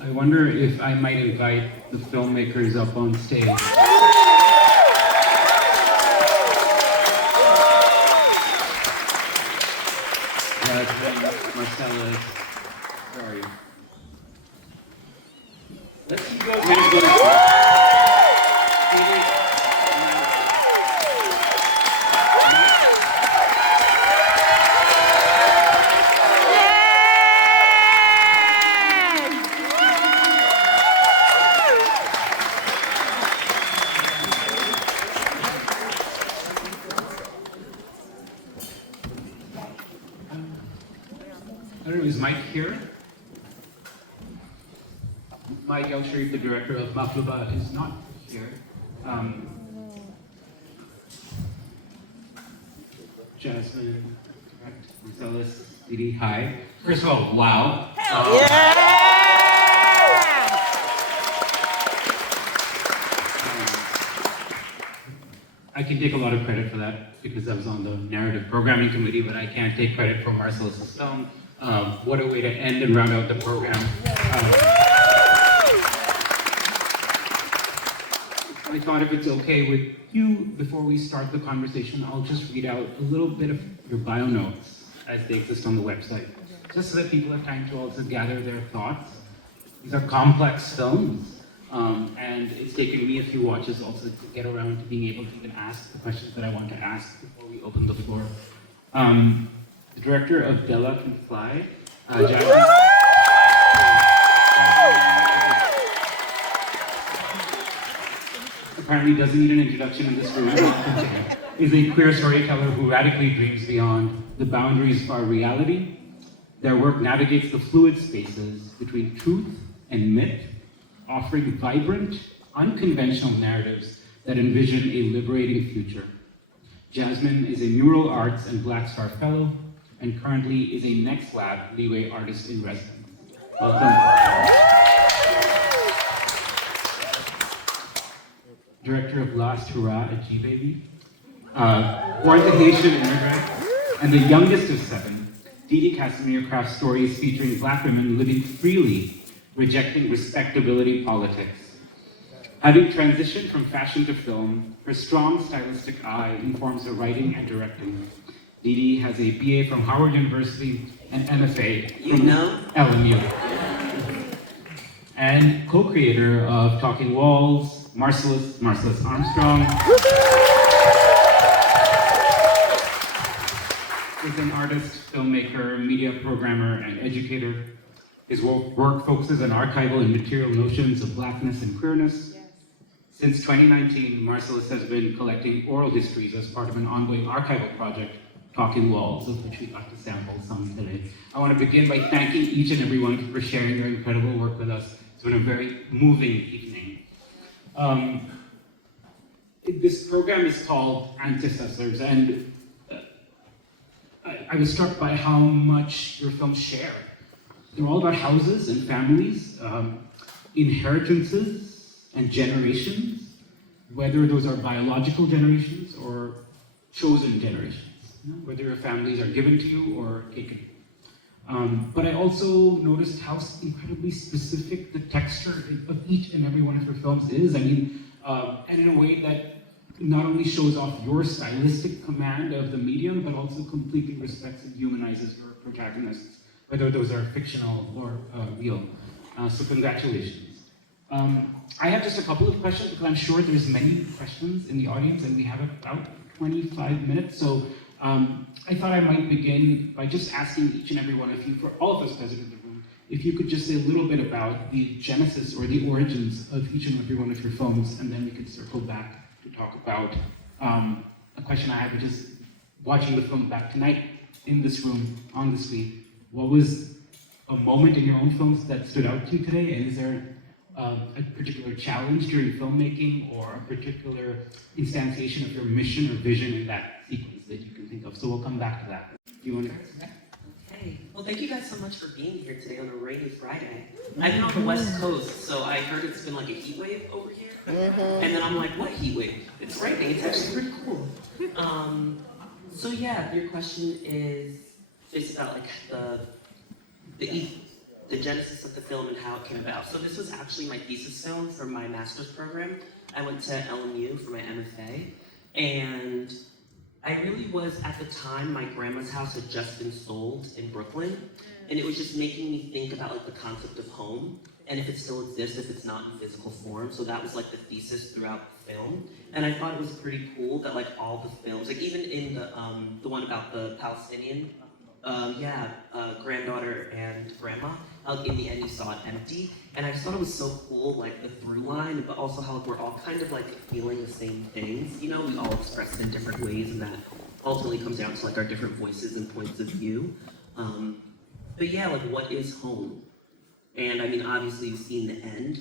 I wonder if I might invite the filmmakers up on stage. Marcellus, sorry. Let's you guys kind of go to I don't know, is Mike here? Mike El-Sharif, the director of Mafluba, is not here. Jasmin, correct. Marcellus, DeeDee, hi. First of all, wow. I can take a lot of credit for that because I was on the narrative programming committee, but I can't take credit for Marcellus's film. What a way to end and round out the program. I thought if it's okay with you, before we start the conversation, I'll just read out a little bit of your bio notes as they exist on the website, just so that people have time to also gather their thoughts. These are complex films, and it's taken me a few watches also to get around to being able to even ask the questions that I want to ask before we open the floor. The director of Della Can Fly, Jasmin, apparently doesn't need an introduction in this room, is a queer storyteller who radically dreams beyond the boundaries of our reality. Their work navigates the fluid spaces between truth and myth, offering vibrant, unconventional narratives that envision a liberating future. Jasmin is a mural arts and BlackStar fellow, and currently is a Next Lab Leeway artist in residence. Welcome. Director of Last HOORAH at G-BABY'S. Born to Haitian immigrant, and the youngest of 7, DeeDee Casimir crafts stories featuring Black women living freely, rejecting respectability politics. Having transitioned from fashion to film, her strong stylistic eye informs her writing and directing. DeeDee has a BA from Howard University and MFA from LMU. And co-creator of Talking Walls, Marcellus Armstrong, is an artist, filmmaker, media programmer, and educator. His work focuses on archival and material notions of Blackness and queerness. Since 2019, Marcellus has been collecting oral histories as part of an ongoing archival project, Talking Walls, of which we got to sample some today. I want to begin by thanking each and every one of you for sharing their incredible work with us. It's been a very moving evening. This program is called ANTECESSORS, and I was struck by how much your films share. They're all about houses and families, inheritances and generations, whether those are biological generations or chosen generations, whether your families are given to you or taken. But I also noticed how incredibly specific the texture of each and every one of your films is. I mean, and in a way that not only shows off your stylistic command of the medium, but also completely respects and humanizes your protagonists, whether those are fictional or real. So congratulations. I have just a couple of questions because I'm sure there's many questions in the audience and we have about 25 minutes. So I thought I might begin by just asking each and every one of you, for all of us present in the room, if you could just say a little bit about the genesis or the origins of each and every one of your films, and then we could circle back to talk about a question I had, which is watching the film back tonight in this room, on the screen. What was a moment in your own films that stood out to you today? And is there a particular challenge during filmmaking or a particular instantiation of your mission or vision in that sequence that you can think of? So we'll come back to that. Do you want to? Hey, well, thank you guys so much for being here today on a rainy Friday. I've been on the West Coast, so I heard it's been like a heat wave over here. And then I'm like, what heat wave? It's raining. It's actually pretty cool. So yeah, your question is about like the genesis of the film and how it came about. So this was actually my thesis film for my master's program. I went to LMU for my MFA, and I really was, at the time, my grandma's house had just been sold in Brooklyn, and it was just making me think about like the concept of home, and if it still exists, if it's not in physical form. So that was like the thesis throughout the film. And I thought it was pretty cool that like all the films, like even in the one about the Palestinian, granddaughter and grandma, like in the end you saw it empty. And I just thought it was so cool, like the through line, but also how we're all kind of like feeling the same things. You know, we all express it in different ways, and that ultimately comes down to like our different voices and points of view. But yeah, like what is home? And I mean, obviously you've seen the end.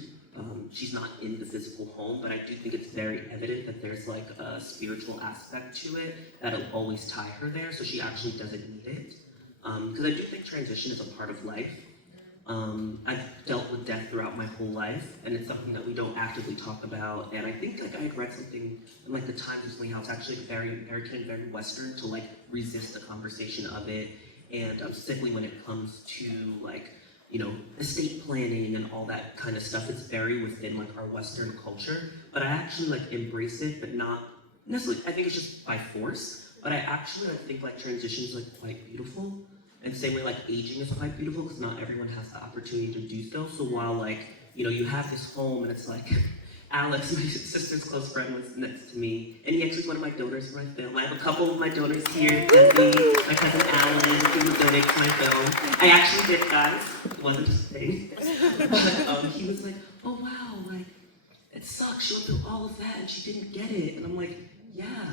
She's not in the physical home, but I do think it's very evident that there's like a spiritual aspect to it that'll always tie her there, so she actually doesn't need it. Because I do think transition is a part of life. I've dealt with death throughout my whole life, and it's something that we don't actively talk about. And I think like I had read something in like the Times recently how it's actually very American, very Western to like resist the conversation of it. And specifically when it comes to like, you know, estate planning and all that kind of stuff, it's very within like our Western culture. But I actually like embrace it, but not necessarily, I think it's just by force. But I actually like think like transition is like quite beautiful. And same way like aging is quite beautiful because not everyone has the opportunity to do so. So while like, you know, you have this home and it's like, Alex, my sister's close friend, was next to me, and he actually was one of my donors for my film. I have a couple of my donors here, Debbie, my cousin Alan, who would donate to my film. I actually did, guys. It wasn't just a thing. But he was like, oh wow, like, it sucks. She went through all of that and she didn't get it. And I'm like, yeah.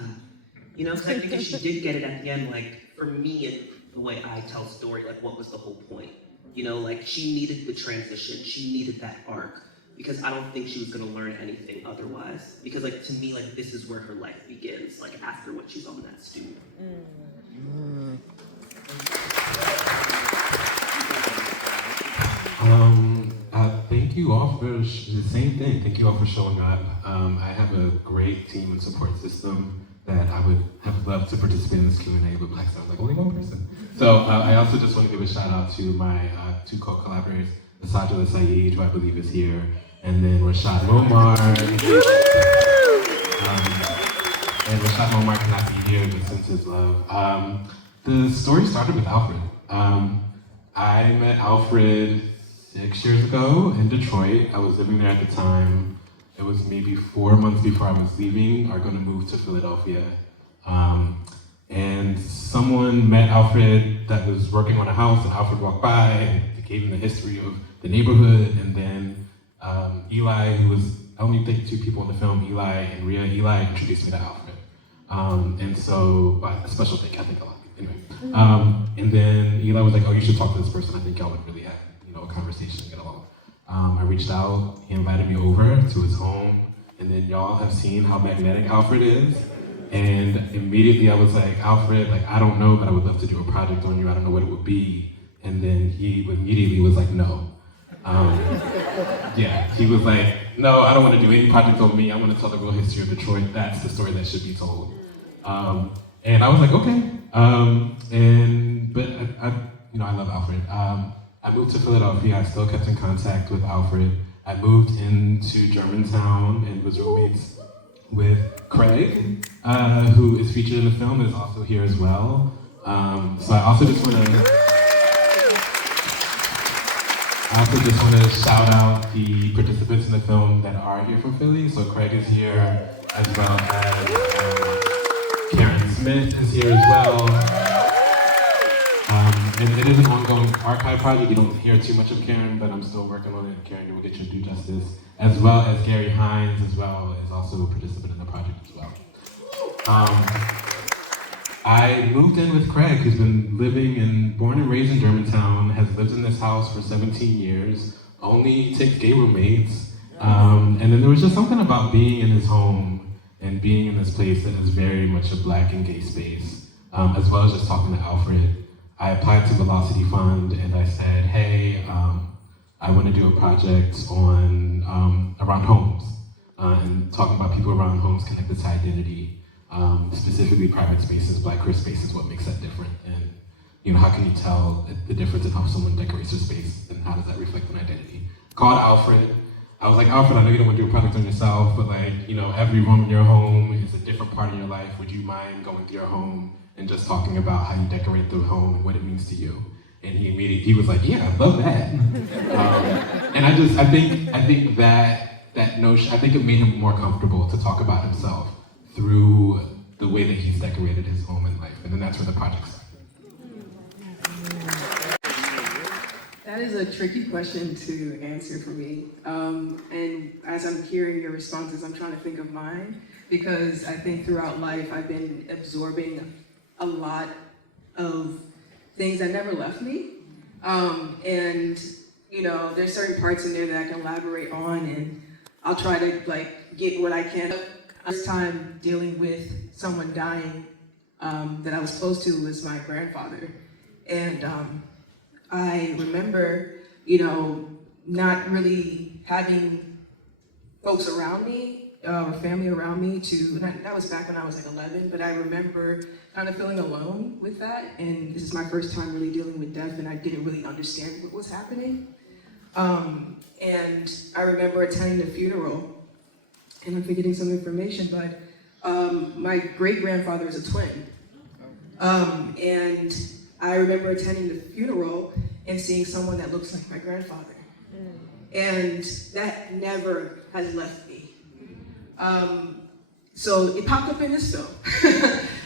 You know, because I think if she did get it at the end, like, for me, and the way I tell story, like, what was the whole point? You know, like, she needed the transition. She needed that arc. Because I don't think she was gonna learn anything otherwise. Because like to me, like this is where her life begins, like after what she's on that stoop. Thank you all for the same thing. Thank you all for showing up. I have a great team and support system that I would have loved to participate in this Q&A, but BlackStar was like only one person. So I also just want to give a shout out to my two co-collaborators, Sajid Saeed, who I believe is here, and then Rashad Momar. And Rashad Momar cannot be here, but sends his love. The story started with Alfred. I met Alfred 6 years ago in Detroit. I was living there at the time. It was maybe 4 months before I was leaving or going to move to Philadelphia. And someone met Alfred that was working on a house, and Alfred walked by and gave him the history of the neighborhood, and then Eli, who was, I only think 2 people in the film, Eli and Rhea. Eli introduced me to Alfred. And so, a special thing, I think a lot. Anyway. And then Eli was like, oh, you should talk to this person. I think y'all would really have, you know, a conversation and get along. I reached out, he invited me over to his home, and then y'all have seen how magnetic Alfred is. And immediately I was like, Alfred, like, I don't know, but I would love to do a project on you. I don't know what it would be. And then he immediately was like, no. Yeah, he was like, no, I don't want to do any project on me. I want to tell the real history of Detroit. That's the story that should be told. And I was like, okay. But I love Alfred. I moved to Philadelphia. I still kept in contact with Alfred. I moved into Germantown and was roommates with Craig, who is featured in the film and is also here as well. So I also just want to shout out the participants in the film that are here from Philly. So Craig is here, as well as Karen Smith is here as well. And it is an ongoing archive project. You don't hear too much of Karen, but I'm still working on it. Karen, you will get your due justice. As well as Gary Hines, as well, is also a participant in the project as well. I moved in with Craig, who's been born and raised in Germantown, has lived in this house for 17 years, only takes gay roommates. And then there was just something about being in his home and being in this place that is very much a Black and gay space, as well as just talking to Alfred. I applied to Velocity Fund and I said, hey, I want to do a project on around homes and talking about people around homes connected to identity, specifically private spaces, Black queer spaces, what makes that different, and how can you tell the difference in how someone decorates their space and and how does that reflect on identity. Called Alfred. I was like, Alfred, I know you don't want to do a project on yourself, but like, you know, every room in your home is a different part of your life. Would you mind going through your home and just talking about how you decorate the home and what it means to you? And he was like, yeah, I love that. And I think that notion, I think it made him more comfortable to talk about himself through the way that he's decorated his home and life. And then that's where the project started. That is a tricky question to answer for me. And as I'm hearing your responses, I'm trying to think of mine, because I think throughout life I've been absorbing a lot of things that never left me. And you know, there's certain parts in there that I can elaborate on, and I'll try to like get what I can. First time dealing with someone dying that I was close to was my grandfather. And I remember, you know, not really having folks around me or family around me that was back when I was like 11, but I remember kind of feeling alone with that. And this is my first time really dealing with death, and I didn't really understand what was happening. And I remember attending the funeral, and I'm forgetting some information, but my great-grandfather is a twin. And I remember attending the funeral and seeing someone that looks like my grandfather. And that never has left me. So it popped up in this film.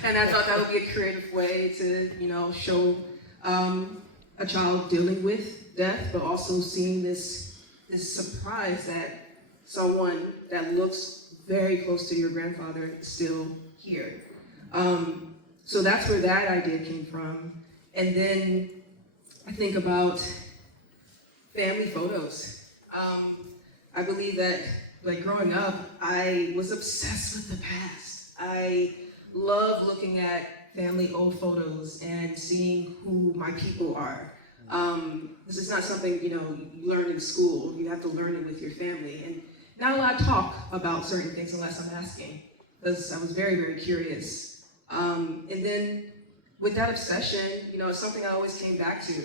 And I thought that would be a creative way to, you know, show a child dealing with death, but also seeing this surprise that someone that looks very close to your grandfather is still here. So that's where that idea came from. And then I think about family photos. I believe that, like, growing up, I was obsessed with the past. I love looking at family old photos and seeing who my people are. This is not something, you know, you learn in school. You have to learn it with your family. And not a lot of talk about certain things unless I'm asking, because I was very, very curious. And then with that obsession, you know, it's something I always came back to.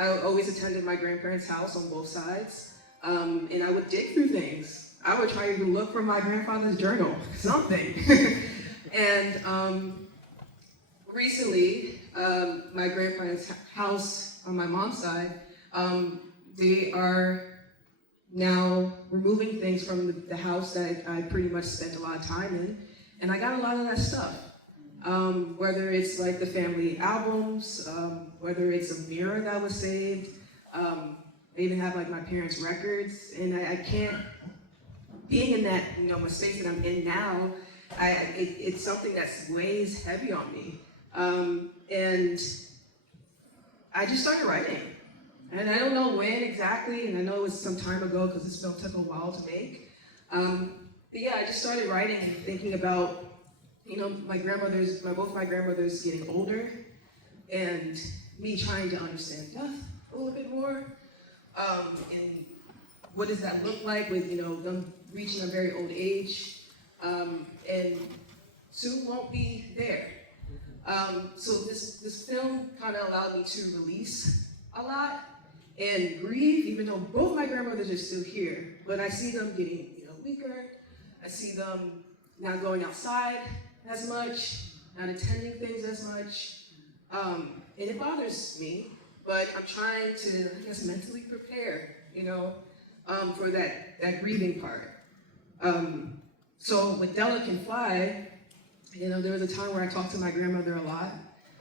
I always attended my grandparents' house on both sides, and I would dig through things. I would try to look for my grandfather's journal, something. And recently, my grandparents' house on my mom's side, they are now removing things from the house that I pretty much spent a lot of time in, and I got a lot of that stuff. Whether it's like the family albums, whether it's a mirror that was saved, I even have like my parents' records, and I can't, being in that, you know, my space that I'm in now, it's something that weighs heavy on me. And I just started writing. And I don't know when exactly, and I know it was some time ago because this film took a while to make. But yeah, I just started writing and thinking about, you know, both my grandmothers getting older, and me trying to understand death a little bit more, and what does that look like with, you know, them reaching a very old age, and Sue won't be there. So this film kind of allowed me to release a lot and grieve, even though both my grandmothers are still here, but I see them getting, you know, weaker. I see them not going outside as much, not attending things as much, and it bothers me, but I'm trying to, I guess, mentally prepare, you know, for that grieving part. So with Della Can Fly, you know, there was a time where I talked to my grandmother a lot.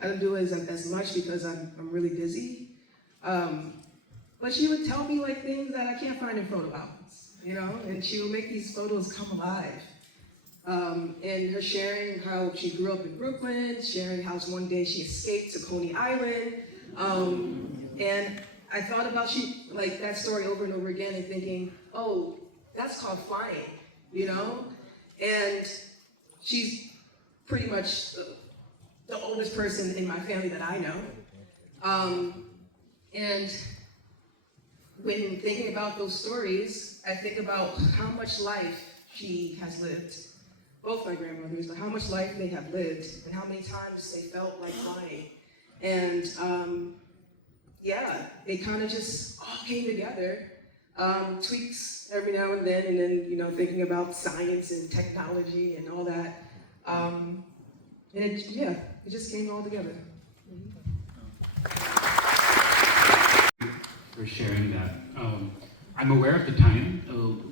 I don't do it as much because I'm really busy, but she would tell me like things that I can't find in photo albums, you know, and she would make these photos come alive. And her sharing how she grew up in Brooklyn, sharing how one day she escaped to Coney Island. And I thought about like that story over and over again and thinking, oh, that's called flying, you know? And she's pretty much the oldest person in my family that I know. And when thinking about those stories, I think about how much life she has lived. Both my grandmothers, but how much life they have lived and how many times they felt like flying. And yeah, it kind of just all came together. Tweaks every now and then, thinking about science and technology and all that. And it just came all together. For sharing that. I'm aware of the time.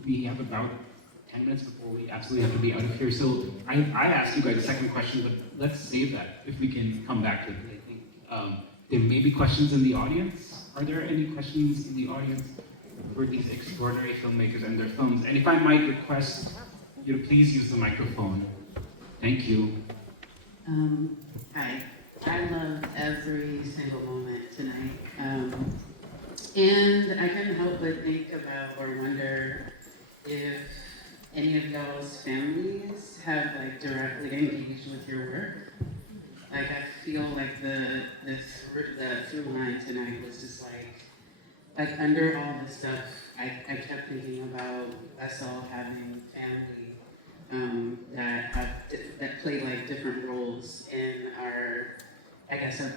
We have about 10 minutes before we absolutely have to be out of here. So I asked you guys a second question, but let's save that if we can come back to it. I think there may be questions in the audience. Are there any questions in the audience for these extraordinary filmmakers and their films? And if I might request you to please use the microphone. Thank you. Hi. I loved every single moment tonight. And I couldn't help but think about or wonder if any of y'all's families have directly engaged with your work. I feel like the through line tonight was just like under all the stuff, I kept thinking about us all having family that play different roles in our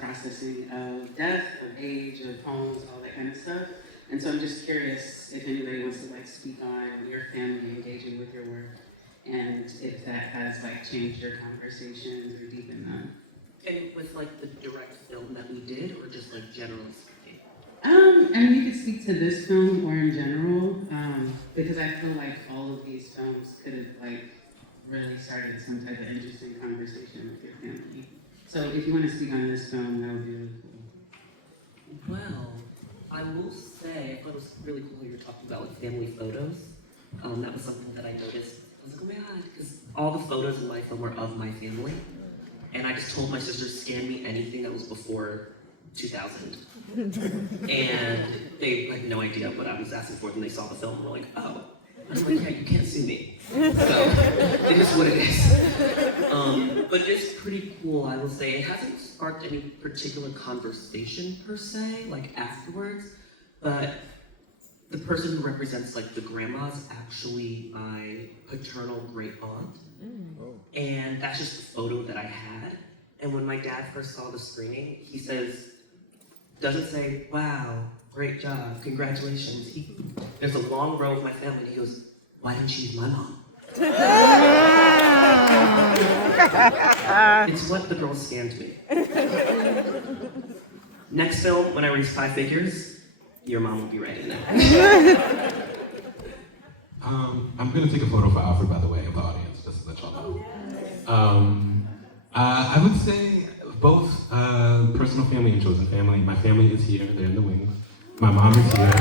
processing of death, of age, of homes, all that kind of stuff. And so I'm just curious if anybody wants to speak on your family engaging with your work, and if that has changed your conversations or deepened them. And with the direct film that we did, or just generally speaking? You could speak to this film or in general, because I feel like all of these films could have really started some type of interesting conversation with your family. So if you want to speak on this film, that would be really cool. Well, I will say, I thought it was really cool you were talking about family photos. That was something that I noticed. I was like, oh my god, because all the photos in my film were of my family. And I just told my sister to scan me anything that was before 2000. And they had no idea what I was asking for, and they saw the film and were like, oh. And I'm like, yeah, you can't sue me. So, it is what it is. But it's pretty cool, I will say. It hasn't sparked any particular conversation per se, afterwards, but the person who represents the grandma is actually my paternal great aunt. And that's just the photo that I had. And when my dad first saw the screening, he doesn't say, wow, great job, congratulations. There's a long row of my family, and he goes, why didn't you use my mom? It's what the girl scanned me. Next film, when I reach 5 figures, your mom will be right in there. I'm gonna take a photo for Alfred, by the way, of the audience, just to let y'all know. I would say both personal family and chosen family. My family is here, they're in the wings. My mom is here.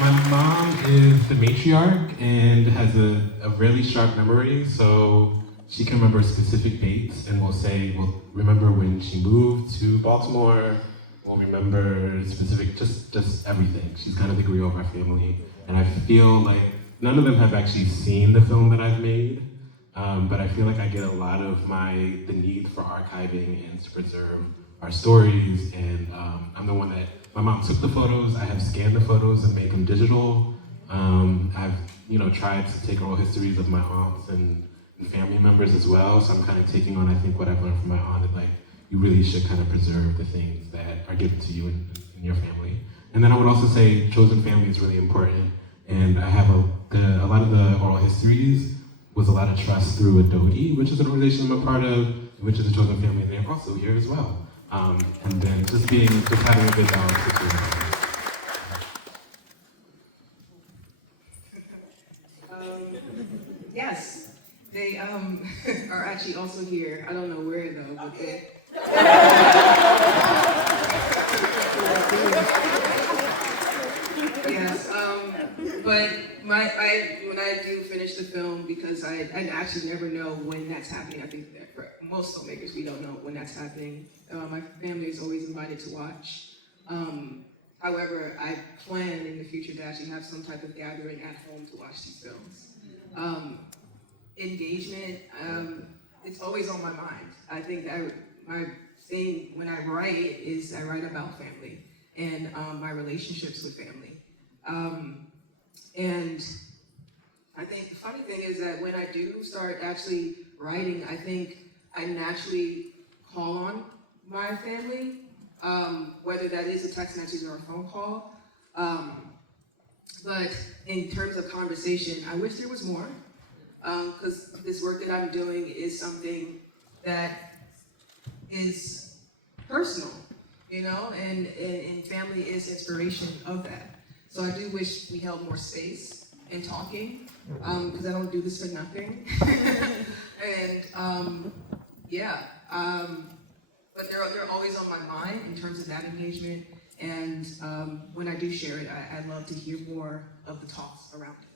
My mom is the matriarch and has a really sharp memory, so she can remember specific dates and will remember when she moved to Baltimore, will remember specific, just everything. She's kind of the griot of our family, and I feel like none of them have actually seen the film that I've made, but I feel like I get a lot of the need for archiving and to preserve our stories, and I'm the one that, my mom took the photos, I have scanned the photos and made them digital. I've tried to take oral histories of my aunts and family members as well, so I'm kind of taking on, I think, what I've learned from my aunt, that you really should kind of preserve the things that are given to you in your family. And then I would also say chosen family is really important, and I have a lot of the oral histories was a lot of trust through Adodi, which is an organization I'm a part of, which is a chosen family, and they're also here as well. And then just having a good balance between them. Yes, they are actually also here. I don't know where though, but they. Yes, but when I do finish the film, because I actually never know when that's happening. I think that for most filmmakers, we don't know when that's happening. My family is always invited to watch. However, I plan in the future to actually have some type of gathering at home to watch these films. Engagement, it's always on my mind. I think that my thing when I write is I write about family and my relationships with family. And I think the funny thing is that when I do start actually writing, I think I naturally call on my family, whether that is a text message or a phone call. But in terms of conversation, I wish there was more, because this work that I'm doing is something that is personal, you know, and family is inspiration of that. So I do wish we held more space in talking, because I don't do this for nothing. And yeah, but they're always on my mind in terms of that engagement. And when I do share it, I'd love to hear more of the talks around it.